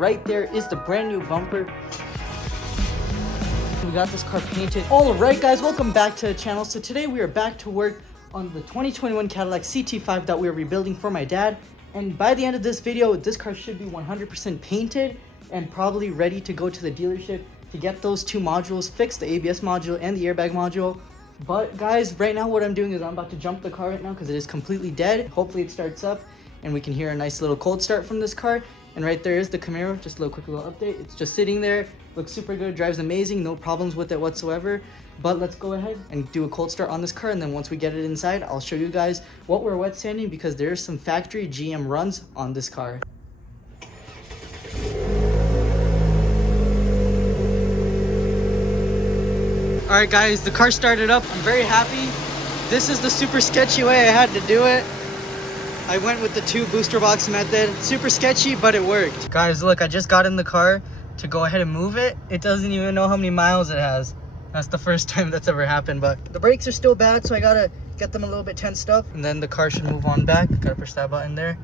Right there is the brand new bumper. We got this car painted. All right, guys, welcome back to the channel. So today we are back to work on the 2021 Cadillac CT5 that we are rebuilding for my dad. And by the end of this video, this car should be 100% painted and probably ready to go to the dealership to get those two modules fixed, the ABS module and the airbag module. But guys, right now what I'm doing is I'm about to jump the car right now because it is completely dead. Hopefully it starts up and we can hear a nice little cold start from this car. And right there is the Camaro. Just a quick little update. It's just sitting there, looks super good, drives amazing, no problems with it whatsoever. But let's go ahead and do a cold start on this car, and then once we get it inside, I'll show you guys what we're wet sanding because there's some factory GM runs on this car. Alright guys, the car started up. I'm very happy. This is the super sketchy way I had to do it. I went with the 2 booster box method. Super sketchy, but it worked. Guys, look, I just got in the car to go ahead and move it. It doesn't even know how many miles it has. That's the first time that's ever happened, but the brakes are still bad, so I gotta get them a little bit tensed up, and then the car should move on back. Gotta push that button there.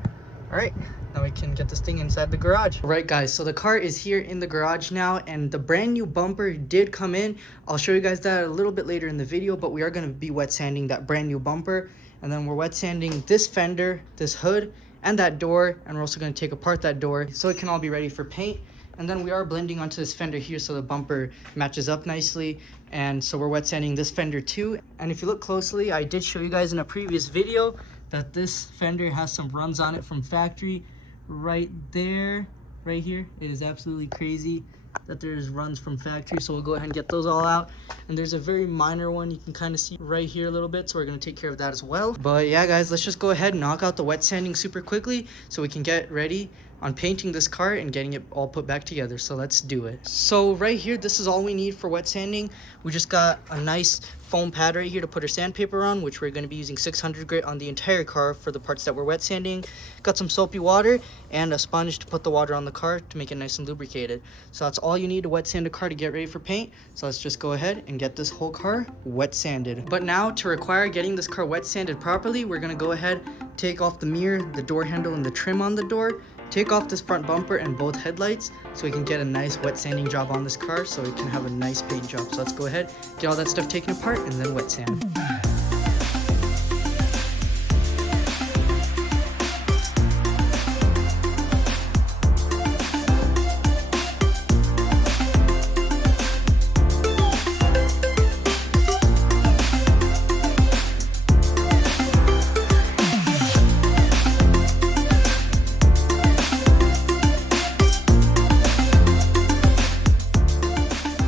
All right, now we can get this thing inside the garage. All right, guys, so the car is here in the garage now, and the brand new bumper did come in. I'll show you guys that a little bit later in the video, but we are gonna be wet sanding that brand new bumper, and then we're wet sanding this fender, this hood, and that door, and we're also gonna take apart that door so it can all be ready for paint. And then we are blending onto this fender here so the bumper matches up nicely. And so we're wet sanding this fender too. And if you look closely, I did show you guys in a previous video that this fender has some runs on it from factory. Right there, right here. It is absolutely crazy that there's runs from factory. So we'll go ahead and get those all out. And there's a very minor one you can kind of see right here a little bit. So we're going to take care of that as well. But yeah, guys, let's just go ahead and knock out the wet sanding super quickly so we can get ready on painting this car and getting it all put back together. So let's do it. So right here, this is all we need for wet sanding. We just got a nice foam pad right here to put our sandpaper on, which we're going to be using 600 grit on the entire car for the parts that we're wet sanding. Got some soapy water and a sponge to put the water on the car to make it nice and lubricated. So that's all you need to wet sand a car to get ready for paint. So let's just go ahead and get this whole car wet sanded. But now to require getting this car wet sanded properly, we're going to go ahead, take off the mirror, the door handle, and the trim on the door. Take off this front bumper and both headlights so we can get a nice wet sanding job on this car so we can have a nice paint job. So let's go ahead, get all that stuff taken apart, and then wet sand.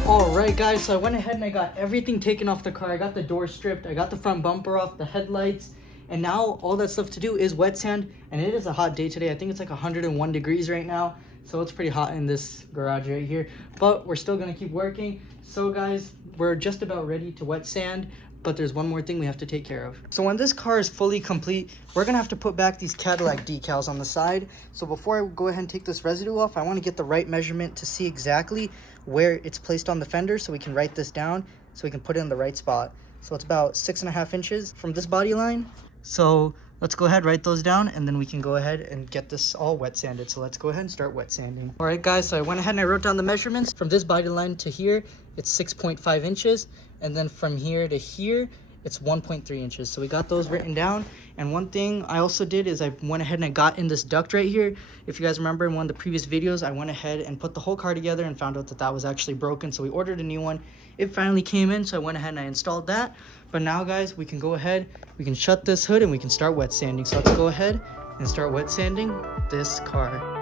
Alright guys, so I went ahead and I got everything taken off the car. I got the door stripped, I got the front bumper off, the headlights, and now all that stuff to do is wet sand. And it is a hot day today. I think it's like 101 degrees right now, so it's pretty hot in this garage right here, but we're still gonna keep working. So guys, we're just about ready to wet sand, but there's one more thing we have to take care of. So when this car is fully complete, we're gonna have to put back these Cadillac decals on the side. So before I go ahead and take this residue off, I want to get the right measurement to see exactly where it's placed on the fender so we can write this down so we can put it in the right spot. So it's about 6.5 inches from this body line. So let's go ahead, write those down, and then we can go ahead and get this all wet sanded. So let's go ahead and start wet sanding. All right guys, so I went ahead and I wrote down the measurements. From this body line to here, it's 6.5 inches. And then from here to here, it's 1.3 inches. So we got those written down. And one thing I also did is I went ahead and I got in this duct right here. If you guys remember in one of the previous videos, I went ahead and put the whole car together and found out that that was actually broken. So we ordered a new one. It finally came in, so I went ahead and I installed that. But now guys, we can go ahead, we can shut this hood and we can start wet sanding. So let's go ahead and start wet sanding this car.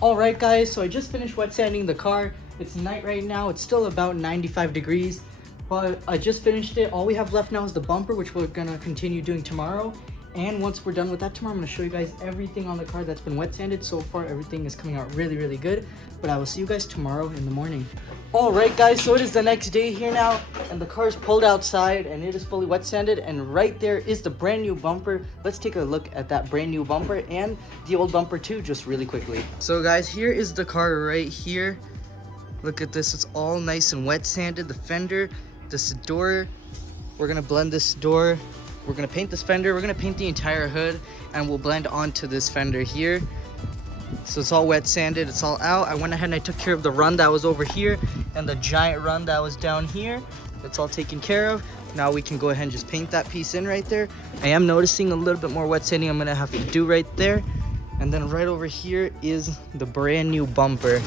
Alright guys, so I just finished wet sanding the car. It's night right now. It's still about 95 degrees, but I just finished it. All we have left now is the bumper, which we're gonna continue doing tomorrow. And once we're done with that tomorrow, I'm gonna show you guys everything on the car that's been wet sanded. So far, everything is coming out really, really good. But I will see you guys tomorrow in the morning. All right, guys, so it is the next day here now, and the car is pulled outside, and it is fully wet sanded. And right there is the brand new bumper. Let's take a look at that brand new bumper and the old bumper too, just really quickly. So guys, here is the car right here. Look at this, it's all nice and wet sanded. The fender, this door, we're gonna blend this door. We're gonna paint this fender. We're gonna paint the entire hood, and we'll blend onto this fender here. So it's all wet sanded, it's all out. I went ahead and I took care of the run that was over here and the giant run that was down here. It's all taken care of. Now we can go ahead and just paint that piece in right there. I am noticing a little bit more wet sanding I'm gonna have to do right there. And then right over here is the brand new bumper.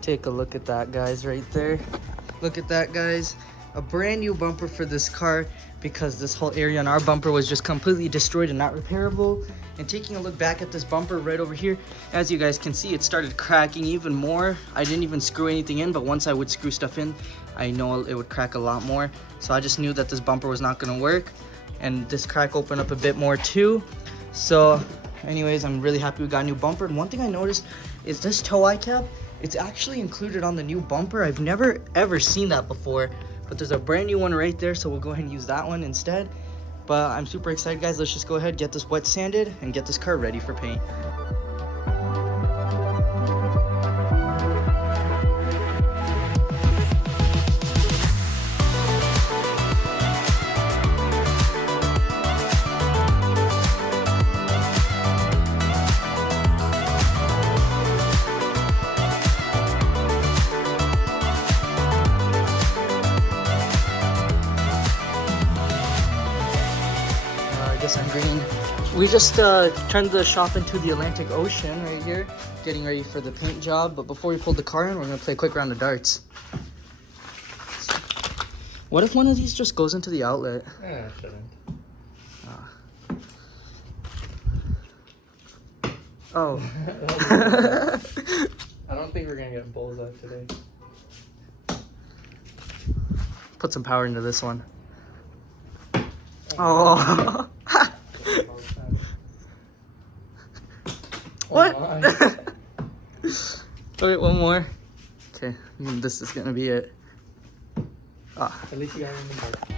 Take a look at that, guys, right there. Look at that, guys. A brand new bumper for this car, because this whole area on our bumper was just completely destroyed and not repairable. And taking a look back at this bumper right over here, as you guys can see, it started cracking even more. I didn't even screw anything in, but once I would screw stuff in, I know it would crack a lot more. So I just knew that this bumper was not gonna work, and this crack opened up a bit more too. So anyways, I'm really happy we got a new bumper. And one thing I noticed is this tow eye cap, it's actually included on the new bumper. I've never ever seen that before. But there's a brand new one right there, so we'll go ahead and use that one instead. But I'm super excited, guys. Let's just go ahead, get this wet sanded, and get this car ready for paint. I'm green. We just turned the shop into the Atlantic Ocean right here, getting ready for the paint job. But before we pull the car in, we're gonna play a quick round of darts. What if one of these just goes into the outlet? Yeah, it shouldn't. Oh. I don't think we're gonna get bullseye today. Put some power into this one. Oh. What? Wait, one more. Okay, this is gonna be it. Ah. At least you got one in the dark.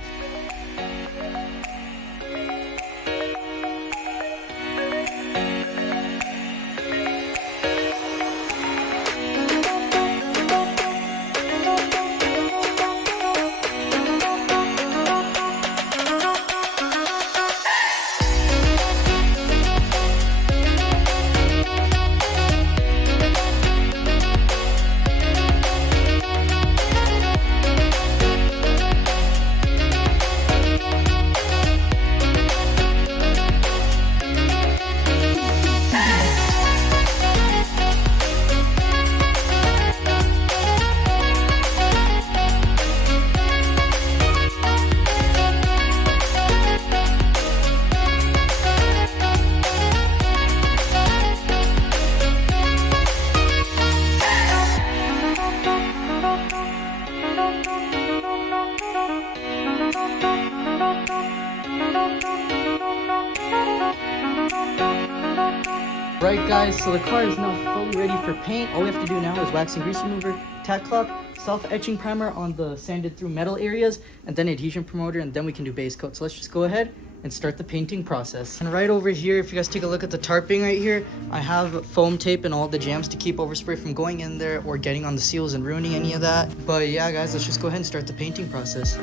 Right, guys, so the car is now fully ready for paint. All we have to do now is wax and grease remover, tack cloth, self-etching primer on the sanded through metal areas, and then adhesion promoter, and then we can do base coat. So let's just go ahead and start the painting process. And right over here, if you guys take a look at the tarping right here, I have foam tape and all the jams to keep overspray from going in there or getting on the seals and ruining any of that. But yeah, guys, let's just go ahead and start the painting process.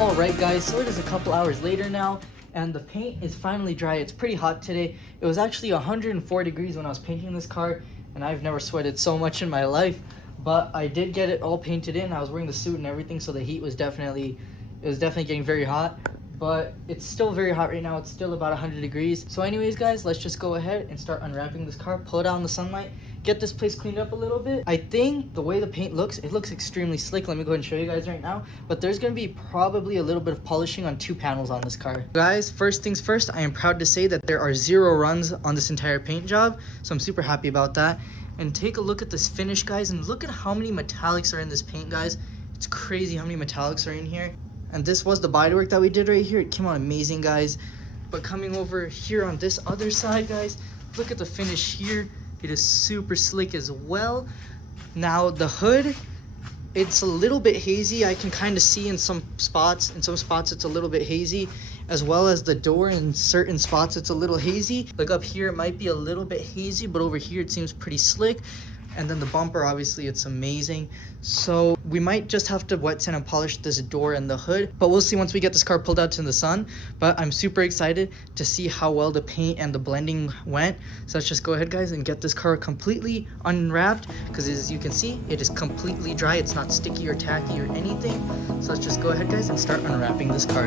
Alright guys, so it is a couple hours later now, and the paint is finally dry. It's pretty hot today. It was actually 104 degrees when I was painting this car, and I've never sweated so much in my life. but I did get it all painted in. I was wearing the suit and everything, so the heat was definitely getting very hot. But it's still very hot right now. It's still about 100 degrees. So anyways, guys, let's just go ahead and start unwrapping this car, pull it out in the sunlight, get this place cleaned up a little bit. I think the way the paint looks, it looks extremely slick. Let me go ahead and show you guys right now. But there's gonna be probably a little bit of polishing on 2 panels on this car. Guys, first things first, I am proud to say that there are 0 runs on this entire paint job. So I'm super happy about that. And take a look at this finish, guys, and look at how many metallics are in this paint, guys. It's crazy how many metallics are in here. And this was the body work that we did right here. It came out amazing, guys. But coming over here on this other side, guys, look at the finish here. It is super slick as well. Now the hood, it's a little bit hazy. I can kind of see in some spots. In some spots it's a little bit hazy, as well as the door. In certain spots it's a little hazy. Like up here it might be a little bit hazy, but over here it seems pretty slick. And then the bumper, obviously, it's amazing. So we might just have to wet sand and polish this door and the hood, but we'll see once we get this car pulled out to the sun. But I'm super excited to see how well the paint and the blending went. So let's just go ahead, guys, and get this car completely unwrapped, because as you can see, it is completely dry. It's not sticky or tacky or anything. So let's just go ahead, guys, and start unwrapping this car.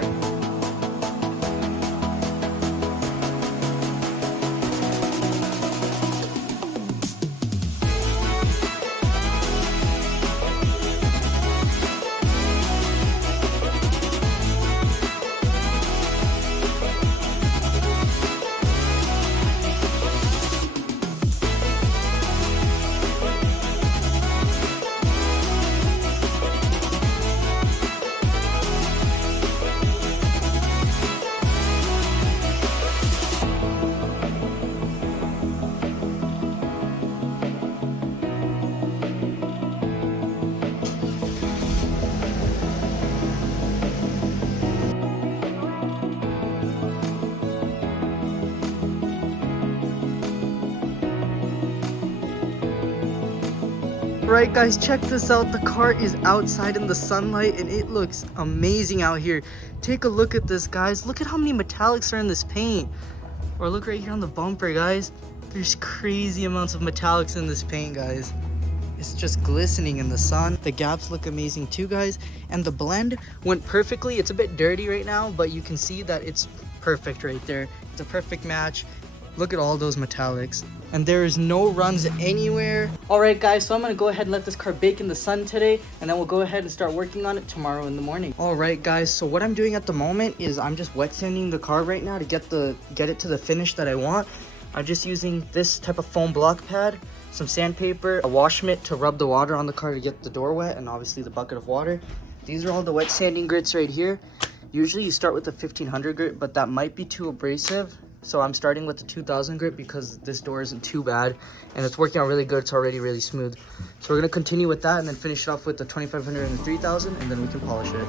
Right, guys, check this out. The car is outside in the sunlight and it looks amazing out here. Take a look at this, guys. Look at how many metallics are in this paint. Or look right here on the bumper, guys. There's crazy amounts of metallics in this paint, guys. It's just glistening in the sun. The gaps look amazing too, guys. And the blend went perfectly. It's a bit dirty right now, but you can see that it's perfect right there. It's a perfect match. Look at all those metallics. And there is no runs anywhere. Alright, guys, so I'm gonna go ahead and let this car bake in the sun today, and then we'll go ahead and start working on it tomorrow in the morning. Alright, guys, so what I'm doing at the moment is I'm just wet sanding the car right now to get it to the finish that I want. I'm just using this type of foam block pad, some sandpaper, a wash mitt to rub the water on the car to get the door wet, and obviously the bucket of water. These are all the wet sanding grits right here. Usually you start with the 1500 grit, but that might be too abrasive. So I'm starting with the 2000 grit because this door isn't too bad and it's working out really good. It's already really smooth. So we're going to continue with that and then finish it off with the 2500 and the 3000, and then we can polish it.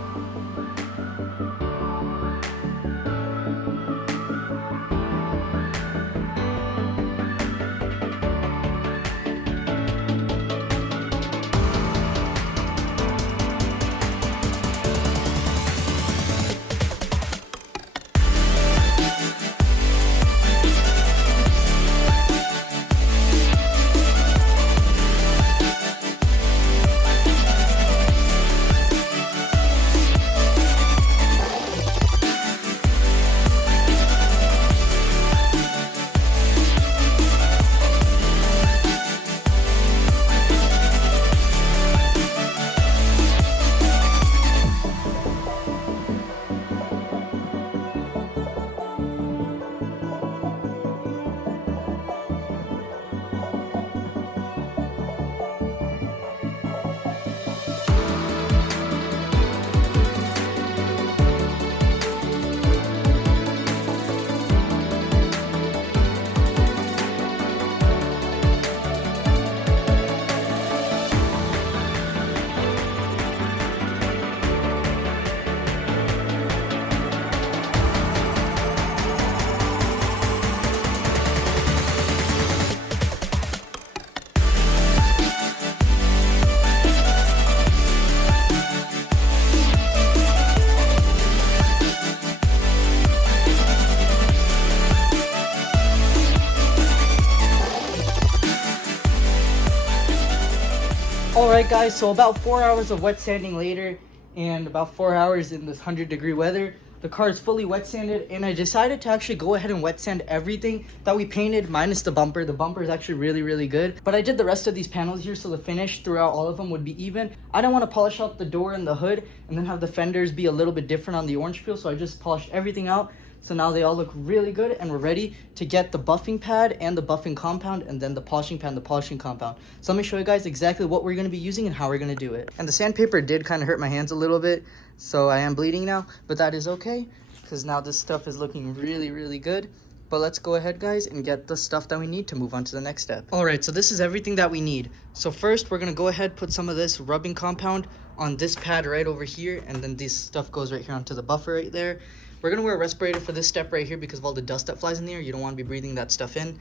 Alright guys, so about 4 hours of wet sanding later and about 4 hours in this 100-degree weather, the car is fully wet sanded, and I decided to actually go ahead and wet sand everything that we painted minus the bumper. The bumper is actually really good, but I did the rest of these panels here so the finish throughout all of them would be even. I don't want to polish out the door and the hood and then have the fenders be a little bit different on the orange peel, so I just polished everything out. So now they all look really good, and we're ready to get the buffing pad and the buffing compound, and then the polishing pad and the polishing compound. So let me show you guys exactly what we're going to be using and how we're going to do it. And the sandpaper did kind of hurt my hands a little bit, so I am bleeding now, but that is okay because now this stuff is looking really good. But let's go ahead guys and get the stuff that we need to move on to the next step. Alright, so this is everything that we need. So first we're going to go ahead, put some of this rubbing compound on this pad right over here, and then this stuff goes right here onto the buffer right there. We're going to wear a respirator for this step right here because of all the dust that flies in the air. You don't want to be breathing that stuff in.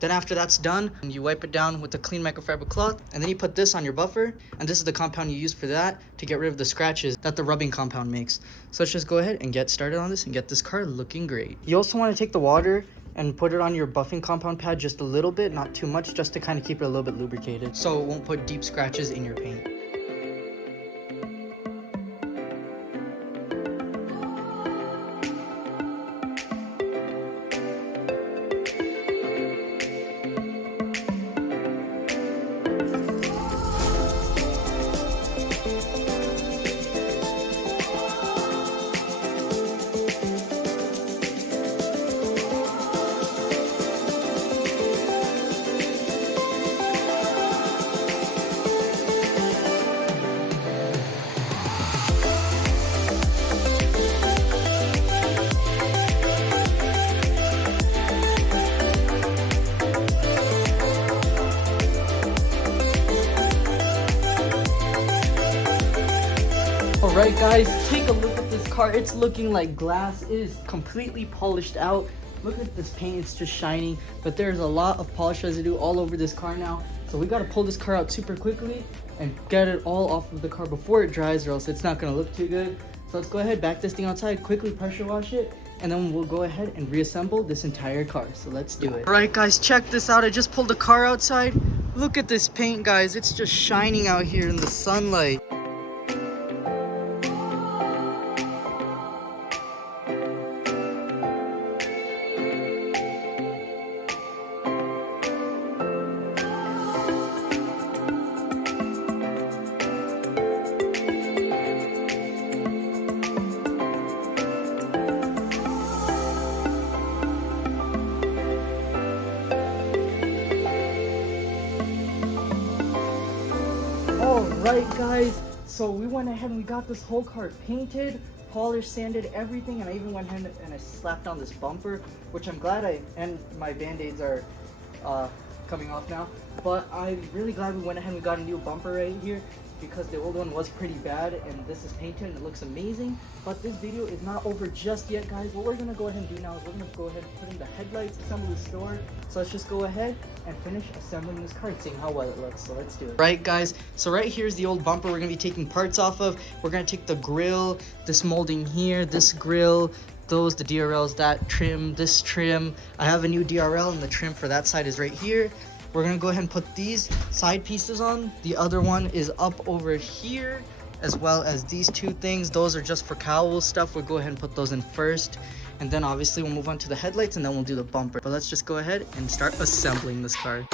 Then after that's done, you wipe it down with a clean microfiber cloth, and then you put this on your buffer, and this is the compound you use for that to get rid of the scratches that the rubbing compound makes. So let's just go ahead and get started on this and get this car looking great. You also want to take the water and put it on your buffing compound pad just a little bit, not too much, just to kind of keep it a little bit lubricated so it won't put deep scratches in your paint. Alright guys, take a look at this car. It's looking like glass. It is completely polished out. Look at this paint, it's just shining, but there's a lot of polish residue all over this car now. So we gotta pull this car out super quickly and get it all off of the car before it dries, or else it's not gonna look too good. So let's go ahead, back this thing outside, quickly pressure wash it, and then we'll go ahead and reassemble this entire car. So let's do it. Alright guys, check this out. I just pulled the car outside. Look at this paint guys, it's just shining out here in the sunlight. Alright guys, so we went ahead and we got this whole car painted, polished, sanded, everything, and I even went ahead and I slapped on this bumper, which I'm glad and my band-aids are coming off now, but I'm really glad we went ahead and we got a new bumper right here because the old one was pretty bad, and this is painted and it looks amazing. But this video is not over just yet guys. What we're gonna go ahead and do now is we're gonna go ahead and put in the headlights, assemble the store. So let's just go ahead and finish assembling this car and seeing how well it looks. So let's do it. Right guys, so right here's the old bumper we're gonna be taking parts off of. We're gonna take the grill, this molding here, this grill, those, the DRLs, that trim, this trim. I have a new DRL and the trim for that side is right here. We're gonna go ahead and put these side pieces on. The other one is up over here, as well as these two things. Those are just for cowl stuff. We'll go ahead and put those in first, and then obviously we'll move on to the headlights, and then we'll do the bumper. But let's just go ahead and start assembling this car.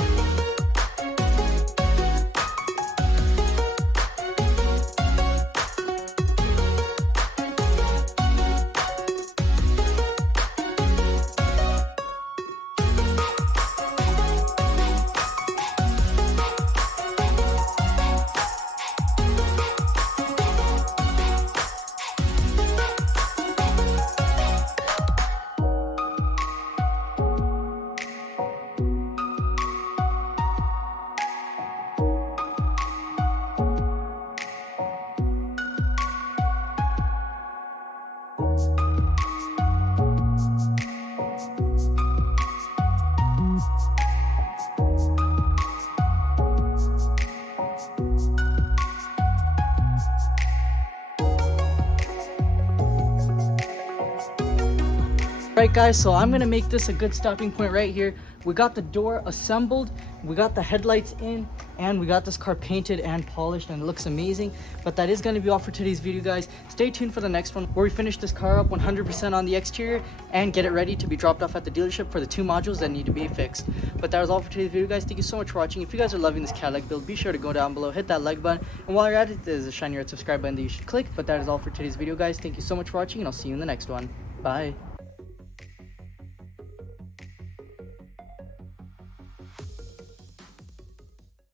Right guys, so I'm gonna make this a good stopping point right here. We got the door assembled, we got the headlights in, and we got this car painted and polished, and it looks amazing. But that is gonna be all for today's video, guys. Stay tuned for the next one where we finish this car up 100% on the exterior and get it ready to be dropped off at the dealership for the 2 modules that need to be fixed. But that was all for today's video, guys. Thank you so much for watching. If you guys are loving this Cadillac build, be sure to go down below, hit that like button, and while you're at it, there's a shiny red subscribe button that you should click. But that is all for today's video, guys. Thank you so much for watching, and I'll see you in the next one. Bye.